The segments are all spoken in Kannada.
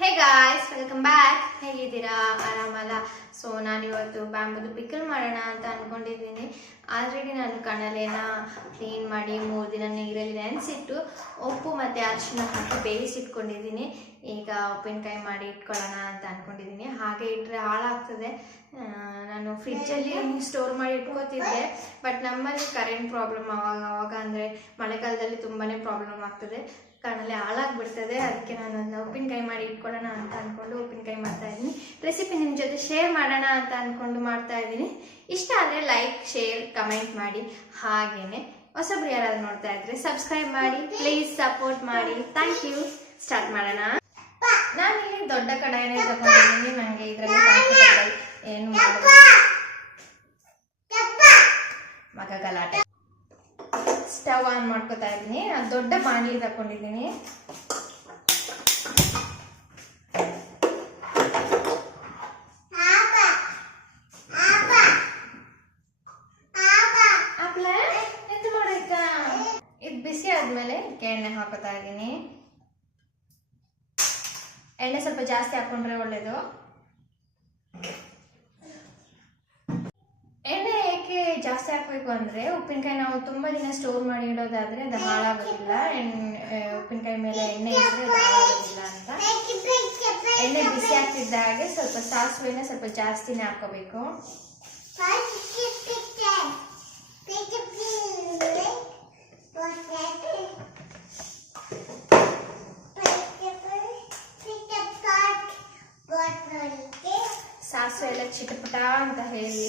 ಹೇ ಗಾಯ್ಸ್ ವೆಲ್ಕಮ್ ಬ್ಯಾಕ್ ಹೇಗಿದ್ದೀರಾ? ಆರಾಮಲ್ಲ? ಸೊ ನಾನು ಇವತ್ತು ಬ್ಯಾಂಬುದು ಪಿಕಲ್ ಮಾಡೋಣ ಅಂತ ಅಂದ್ಕೊಂಡಿದ್ದೀನಿ ಆಲ್ರೆಡಿ ನಾನು ಕಣಲೇನ ಕ್ಲೀನ್ ಮಾಡಿ ಮೂರು ದಿನ ನೀರಲ್ಲಿ ನೆನೆಸಿಟ್ಟು ಉಪ್ಪು ಮತ್ತು ಅರಿಶಿನ ಹಾಕಿ ಬೇಯಿಸಿಟ್ಕೊಂಡಿದ್ದೀನಿ. ಈಗ ಉಪ್ಪಿನಕಾಯಿ ಮಾಡಿ ಇಟ್ಕೊಳ್ಳೋಣ ಅಂತ ಅಂದ್ಕೊಂಡಿದ್ದೀನಿ ಹಾಗೆ ಇಟ್ಟರೆ ಹಾಳಾಗ್ತದೆ. ನಾನು ಫ್ರಿಜ್ಜಲ್ಲಿ ಸ್ಟೋರ್ ಮಾಡಿ ಇಟ್ಕೋತಿದ್ದೆ. ಬಟ್ ನಮ್ಮಲ್ಲಿ ಕರೆಂಟ್ ಪ್ರಾಬ್ಲಮ್ ಆವಾಗ ಆವಾಗ ಅಂದರೆ ಮಳೆಗಾಲದಲ್ಲಿ ತುಂಬಾ ಪ್ರಾಬ್ಲಮ್ ಆಗ್ತದೆ. ಕಣಲೆ ಹಾಳಾಗ್ಬಿಡ್ತದೆ. ಅದಕ್ಕೆ ನಾನು ಅದನ್ನ ಉಪ್ಪಿನಕಾಯಿ ಮಾಡಿ ಇಟ್ಕೊಳ್ಳೋಣ ಅಂತ ಅಂದ್ಕೊಂಡು ಉಪ್ಪಿನಕಾಯಿ ಮಾಡ್ತಾ ಇದ್ದೀನಿ. ರೆಸಿಪಿ ನಿಮ್ಮ ಜೊತೆ ಶೇರ್ ಮಾಡೋಣ ಅಂತ ಅಂದ್ಕೊಂಡು ಮಾಡ್ತಾ ಇದ್ದೀನಿ. ಇಷ್ಟ ಆದರೆ ಲೈಕ್ ಶೇರ್ ಕಮೆಂಟ್ ಮಾಡಿ. ಹಾಗೇನೆ ಹೊಸಬ್ರು ಯಾರಾದ್ರು ನೋಡ್ತಾ ಇದ್ರೆ ಸಬ್ಸ್ಕ್ರೈಬ್ ಮಾಡಿ. ಪ್ಲೀಸ್ ಸಪೋರ್ಟ್ ಮಾಡಿ. ಥ್ಯಾಂಕ್ ಯು ಸ್ಟಾರ್ಟ್ ಮಾಡೋಣ. ನಾನಿಲ್ಲಿ ದೊಡ್ಡ ಕಡಾಯನೇ ತಗೊಂಡಿದ್ದೀನಿ. ನನಗೆ ಇದರಲ್ಲಿ ಏನು ಮಗ ಗಲಾಟೆ. ಸ್ಟವ್ ಆನ್ ಮಾಡ್ಕೋತಾ ಇದ್ದೀನಿ. ದೊಡ್ಡ ಬಾಣಲಿ ತಗೊಂಡಿದ್ದೀನಿ ಇದು ಬಿಸಿ ಆದ್ಮೇಲೆ ಎಣ್ಣೆ ಹಾಕೋತಾ ಇದ್ದೀನಿ. ಎಣ್ಣೆ ಸ್ವಲ್ಪ ಜಾಸ್ತಿ ಹಾಕೊಂಡ್ರೆ ಒಳ್ಳೇದು. ಎಣ್ಣೆ ಏಕೆ ಜಾಸ್ತಿ ಹಾಕಬೇಕು ಅಂದ್ರೆ ಉಪ್ಪಿನಕಾಯಿ ನಾವು ತುಂಬಾ ದಿನ ಸ್ಟೋರ್ ಮಾಡಿ ಇಡೋದಾದ್ರೆ ಅದು ಹಾಳಾಗೋದಿಲ್ಲ. ಎಣ್ಣೆ ಉಪ್ಪಿನಕಾಯಿ ಮೇಲೆ ಎಣ್ಣೆ ಇದ್ರೆ ಅದು ಅಂತ. ಎಣ್ಣೆ ಬಿಸಿ ಆಗ್ತಿದ್ದ ಹಾಗೆ ಸ್ವಲ್ಪ ಸಾಸಿವೆನ ಸ್ವಲ್ಪ ಜಾಸ್ತಿನೇ ಹಾಕೋಬೇಕು ಸಾಸಿವೆ ಎಲ್ಲ ಚಿಟಪಟ ಅಂತ ಹೇಳಿ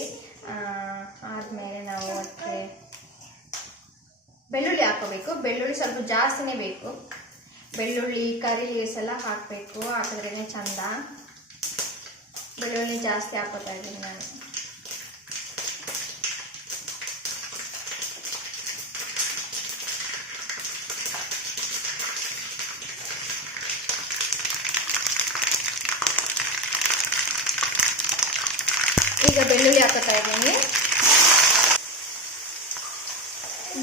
ಆದ್ಮೇಲೆ ನಾವು ಅದಕ್ಕೆ ಬೆಳ್ಳುಳ್ಳಿ ಹಾಕೋಬೇಕು ಬೆಳ್ಳುಳ್ಳಿ ಸ್ವಲ್ಪ ಜಾಸ್ತಿನೇ ಬೇಕು. ಬೆಳ್ಳುಳ್ಳಿ, ಕರಿ ಲೀವ್ಸ್ ಎಲ್ಲ ಹಾಕಬೇಕು. ಹಾಕಿದ್ರೇ ಚಂದ. ಬೆಳ್ಳುಳ್ಳಿ ಜಾಸ್ತಿ ಹಾಕೋತಾ ಇದ್ದೀನಿ ನಾನು ಈಗ ಬೆಳ್ಳುಳ್ಳಿ ಇದ್ದೀನಿ.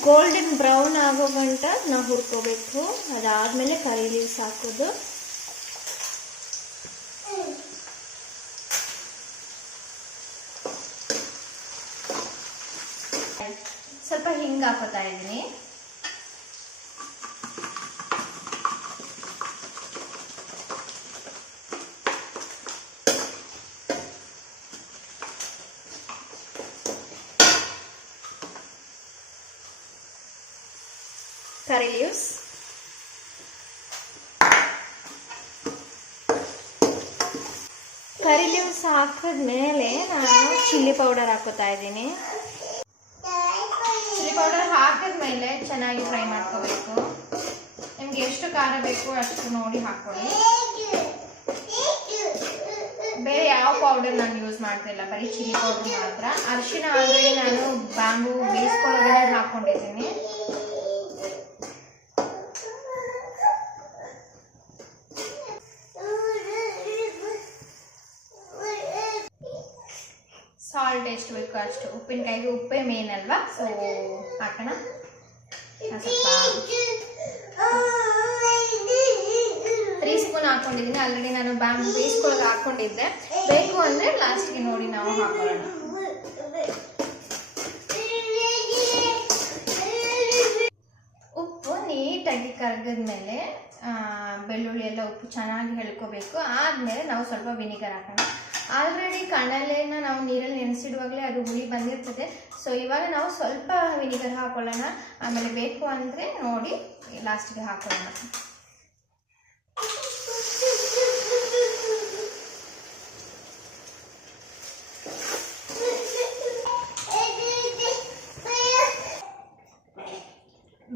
ಗೋಲ್ಡನ್ ಬ್ರೌನ್ ಆಗೋ ಗಂಟ ನಾವು ಹುರ್ಕೋಬೇಕು. ಅದಾದ್ಮೇಲೆ ಕರಿ ಲೀವ್ಸ್ ಹಾಕೋದು. ಸ್ವಲ್ಪ ಹಿಂಗೆ ಹಾಕೋತಾ ಇದ್ದೀನಿ. ಕರಿ ಲೀವ್ಸ್ ಕರಿ ಲೀವ್ಸ್ ಹಾಕಿದ್ಮೇಲೆ ನಾನು ಚಿಲ್ಲಿ ಪೌಡರ್ ಹಾಕೋತಾ ಇದ್ದೀನಿ. ಚಿಲ್ಲಿ ಪೌಡರ್ ಹಾಕಿದ್ಮೇಲೆ ಚೆನ್ನಾಗಿ ಫ್ರೈ ಮಾಡ್ಕೋಬೇಕು. ನಿಮ್ಗೆ ಎಷ್ಟು ಖಾರ ಬೇಕು ಅಷ್ಟು ನೋಡಿ ಹಾಕೊಳ್ಳಿ ಬೇರೆ ಯಾವ ಪೌಡರ್ ನಾನು ಯೂಸ್ ಮಾಡ್ತಿಲ್ಲ ಬರೀ ಚಿಲ್ಲಿ ಪೌಡರ್ ಮಾತ್ರ. ಅರಿಶಿನ ಆಲ್ರೆಡಿ ನಾನು ಬ್ಯಾಂಬು ಬೇಯಿಸ್ಕೊಳ್ಳೋದ್ರೆ ಹಾಕೊಂಡಿದ್ದೀನಿ. ಎಷ್ಟು ಬೇಕು ಅಷ್ಟು ಉಪ್ಪಿನಕಾಯಿಗೆ ಉಪ್ಪೇ ಮೇನ್ ಅಲ್ವಾ? ಸೊ ಹಾಕೋಣ. ಸ್ವಲ್ಪ ತ್ರೀ ಸ್ಪೂನ್ ಹಾಕೊಂಡಿದ್ದೀನಿ. ಆಲ್ರೆಡಿ ನಾನು ಬ್ಯಾಂಬ್ ಬೀಸ್ಕೊಳಗೆ ಹಾಕೊಂಡಿದ್ದೆ. ಬೇಕು ಅಂದ್ರೆ ಲಾಸ್ಟ್ಗೆ ನೋಡಿ ನಾವು ಹಾಕೊಳ್ಳೋಣ. ಉಪ್ಪು ನೀಟಾಗಿ ಕರಗಿದ್ಮೇಲೆ ಬೆಳ್ಳುಳ್ಳಿ ಎಲ್ಲ ಉಪ್ಪು ಚೆನ್ನಾಗಿ ಹೇಳ್ಕೋಬೇಕು ಆದಮೇಲೆ ನಾವು ಸ್ವಲ್ಪ ವಿನಿಗರ್ ಹಾಕೋಣ. ಆಲ್ರೆಡಿ ಕಣಲೆನ ನಾವು ನೀರಲ್ಲಿ ನೆನೆಸಿಡುವಾಗಲೇ ಅದು ಹುಳಿ ಬಂದಿರ್ತದೆ. ಸೊ ಇವಾಗ ನಾವು ಸ್ವಲ್ಪ ವಿನಿಗರ್ ಹಾಕೊಳ್ಳೋಣ. ಆಮೇಲೆ ಬೇಕು ಅಂದರೆ ನೋಡಿ ಲಾಸ್ಟಿಗೆ ಹಾಕೊಳ್ಳೋಣ.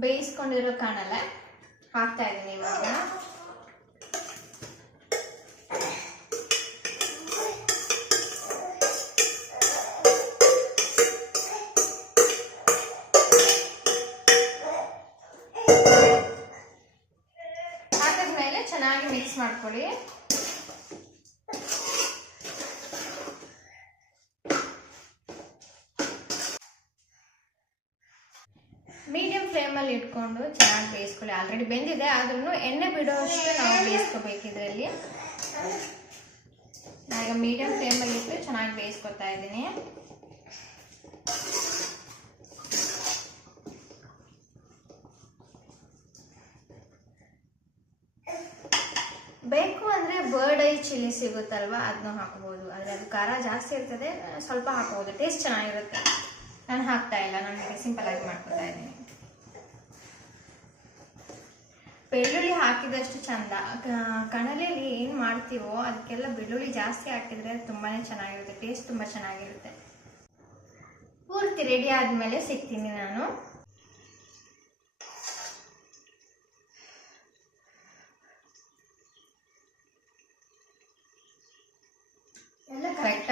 ಬೇಯಿಸ್ಕೊಂಡಿರೋ ಕಾಣಲ್ಲ ಹಾಕ್ತಾ ಇದ್ದೀನಿ ಇವಾಗ. ಮಿಕ್ಸ್ ಮಾಡ್ಕೊಳ್ಳಿ. ಮೀಡಿಯಂ ಫ್ಲೇಮಲ್ಲಿ ಇಟ್ಕೊಂಡು ಚೆನ್ನಾಗಿ ಬೇಯಿಸ್ಕೊಳ್ಳಿ. ಆಲ್ರೆಡಿ ಬೆಂದಿದೆ ಆದ್ರೂ ಎಣ್ಣೆ ಬಿಡೋಷ್ಟು ನಾವು ಬೇಯಿಸ್ಕೋಬೇಕು ಇದರಲ್ಲಿ ನಾನೀಗ ಮೀಡಿಯಂ ಫ್ಲೇಮಲ್ಲಿ ಇಟ್ಟು ಚೆನ್ನಾಗಿ ಬೇಯಿಸ್ಕೊತಾ ಇದ್ದೀನಿ ಬೇಕು ಅಂದರೆ ಬರ್ಡ್ ಐ ಚಿಲ್ಲಿ ಸಿಗುತ್ತಲ್ವಾ? ಅದನ್ನ ಹಾಕ್ಬೋದು. ಆದರೆ ಅದು ಖಾರ ಜಾಸ್ತಿ ಇರ್ತದೆ, ಸ್ವಲ್ಪ ಹಾಕ್ಬೋದು. ಟೇಸ್ಟ್ ಚೆನ್ನಾಗಿರುತ್ತೆ. ನಾನು ಹಾಕ್ತಾ ಇಲ್ಲ. ನಾನು ಸಿಂಪಲ್ ಆಗಿ ಮಾಡ್ಕೊತಾ ಇದ್ದೀನಿ. ಬೆಳ್ಳುಳ್ಳಿ ಹಾಕಿದಷ್ಟು ಚಂದ. ಕಣಲೆಯಲ್ಲಿ ಏನು ಮಾಡ್ತೀವೋ ಅದಕ್ಕೆಲ್ಲ ಬೆಳ್ಳುಳ್ಳಿ ಜಾಸ್ತಿ ಹಾಕಿದರೆ ತುಂಬಾ ಚೆನ್ನಾಗಿರುತ್ತೆ. ಟೇಸ್ಟ್ ತುಂಬ ಚೆನ್ನಾಗಿರುತ್ತೆ. ಪೂರ್ತಿ ರೆಡಿ ಆದಮೇಲೆ ಸಿಗ್ತೀನಿ ನಾನು.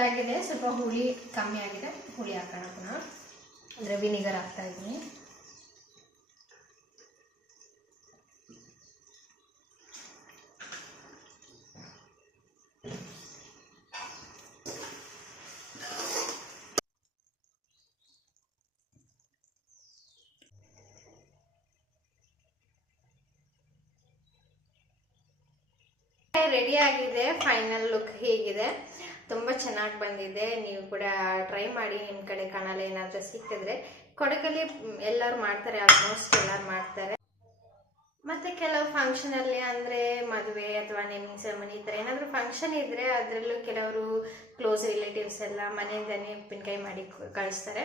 ಆಗಿದೆ ಸ್ವಲ್ಪ ಹುಳಿ ಕಮ್ಮಿ ಆಗಿದೆ. ಹುಳಿ ಹಾಕೋಣ ಪುನಃ. ಅಂದರೆ ವಿನಿಗರ್ ಹಾಕ್ತಾ ಇದ್ದೀನಿ. ರೆಡಿ ಆಗಿದೆ. ಫೈನಲ್ ಲುಕ್ ಹೇಗಿದೆ. ತುಂಬ ಚೆನ್ನಾಗಿ ಬಂದಿದೆ. ನೀವು ಕೂಡ ಟ್ರೈ ಮಾಡಿ ನಿಮ್ಮ ಕಡೆ ಕಾಣಲ್ಲ ಏನಾದರೂ ಸಿಕ್ಕಿದ್ರೆ ಕೊಡಗಲ್ಲಿ ಎಲ್ಲರೂ ಮಾಡ್ತಾರೆ ಆಲ್ಮೋಸ್ಟ್ ಎಲ್ಲರೂ ಮಾಡ್ತಾರೆ. ಮತ್ತೆ ಕೆಲವು ಫಂಕ್ಷನಲ್ಲಿ ಅಂದ್ರೆ ಮದುವೆ ಅಥವಾ ನೇಮಿಂಗ್ ಸೆರೆಮನಿ ಈ ಥರ ಏನಾದರೂ ಫಂಕ್ಷನ್ ಇದ್ರೆ ಅದರಲ್ಲೂ ಕೆಲವರು ಕ್ಲೋಸ್ ರಿಲೇಟಿವ್ಸ್ ಎಲ್ಲ ಮನೆಯಿಂದನೇ ಉಪ್ಪಿನಕಾಯಿ ಮಾಡಿ ಕಳಿಸ್ತಾರೆ.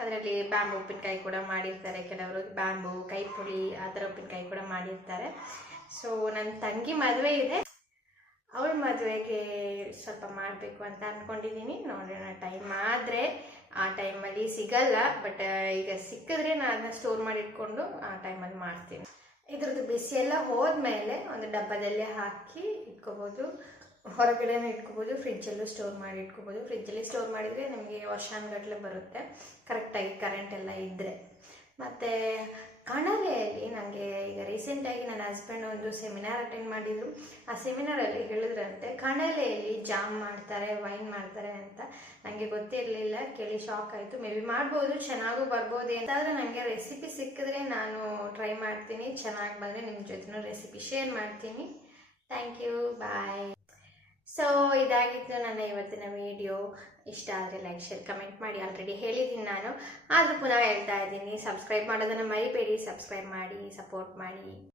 ಅದರಲ್ಲಿ ಬ್ಯಾಂಬು ಉಪ್ಪಿನಕಾಯಿ ಕೂಡ ಮಾಡಿರ್ತಾರೆ. ಕೆಲವರು ಬ್ಯಾಂಬು ಕೈಪುಳಿ ಆ ಥರ ಉಪ್ಪಿನಕಾಯಿ ಕೂಡ ಮಾಡಿರ್ತಾರೆ. ಸೊ ನನ್ನ ತಂಗಿ ಮದುವೆ ಇದೆ. ಅವಳ ಮದುವೆಗೆ ಸ್ವಲ್ಪ ಮಾಡಬೇಕು ಅಂತ ಅಂದ್ಕೊಂಡಿದ್ದೀನಿ ನೋಡೋಣ ಟೈಮ್ ಆದರೆ ಆ ಟೈಮಲ್ಲಿ ಸಿಗಲ್ಲ ಬಟ್ ಈಗ ಸಿಕ್ಕಿದ್ರೆ ನಾನು ಸ್ಟೋರ್ ಮಾಡಿಟ್ಕೊಂಡು ಆ ಟೈಮಲ್ಲಿ ಮಾಡ್ತೀನಿ. ಇದ್ರದ್ದು ಬಿಸಿಯೆಲ್ಲ ಹೋದ್ಮೇಲೆ ಒಂದು ಡಬ್ಬದಲ್ಲಿ ಹಾಕಿ ಇಟ್ಕೋಬೋದು. ಹೊರಗಡೆನೂ ಇಟ್ಕೋಬೋದು ಫ್ರಿಜ್ಜಲ್ಲೂ ಸ್ಟೋರ್ ಮಾಡಿ ಇಟ್ಕೋಬೋದು. ಫ್ರಿಜ್ಜಲ್ಲಿ ಸ್ಟೋರ್ ಮಾಡಿದರೆ ನಮಗೆ ವರ್ಷಾನುಗಟ್ಟಲೆ ಬರುತ್ತೆ. ಕರೆಕ್ಟಾಗಿ ಕರೆಂಟ್ ಎಲ್ಲ ಇದ್ದರೆ ಮತ್ತು ಕಣಲೆಯಲ್ಲಿ ನನಗೆ ಈಗ ರೀಸೆಂಟಾಗಿ ನನ್ನ ಹಸ್ಬೆಂಡ್ ಒಂದು ಸೆಮಿನಾರ್ ಅಟೆಂಡ್ ಮಾಡಿದ್ರು. ಆ ಸೆಮಿನಾರಲ್ಲಿ ಹೇಳಿದ್ರಂತೆ ಕಣಲೆಯಲ್ಲಿ ಜಾಮ್ ಮಾಡ್ತಾರೆ ವೈನ್ ಮಾಡ್ತಾರೆ ಅಂತ? ನನಗೆ ಗೊತ್ತಿರಲಿಲ್ಲ, ಕೇಳಿ ಶಾಕ್ ಆಯಿತು. ಮೇ ಬಿ ಮಾಡ್ಬೋದು, ಚೆನ್ನಾಗೂ ಬರ್ಬೋದು ಎಂತಾದರೂ ನನಗೆ ರೆಸಿಪಿ ಸಿಕ್ಕಿದ್ರೆ ನಾನು ಟ್ರೈ ಮಾಡ್ತೀನಿ. ಚೆನ್ನಾಗಿ ಬಂದರೆ ನಿಮ್ಮ ಜೊತೆನೂ ರೆಸಿಪಿ ಶೇರ್ ಮಾಡ್ತೀನಿ. ಥ್ಯಾಂಕ್ ಯು ಬಾಯ್ ಸೊ ಇದಾಗಿತ್ತು ನನ್ನ ಇವತ್ತಿನ ವಿಡಿಯೋ ಇಷ್ಟ ಆದರೆ ಲೈಕ್ ಶೇರ್ ಕಮೆಂಟ್ ಮಾಡಿ. ಆಲ್ರೆಡಿ ಹೇಳಿದ್ದೀನಿ ನಾನು. ಆದರೂ ಪುನಃ ಹೇಳ್ತಾ ಇದ್ದೀನಿ. ಸಬ್ಸ್ಕ್ರೈಬ್ ಮಾಡೋದನ್ನು ಮರಿಬೇಡಿ. ಸಬ್ಸ್ಕ್ರೈಬ್ ಮಾಡಿ ಸಪೋರ್ಟ್ ಮಾಡಿ.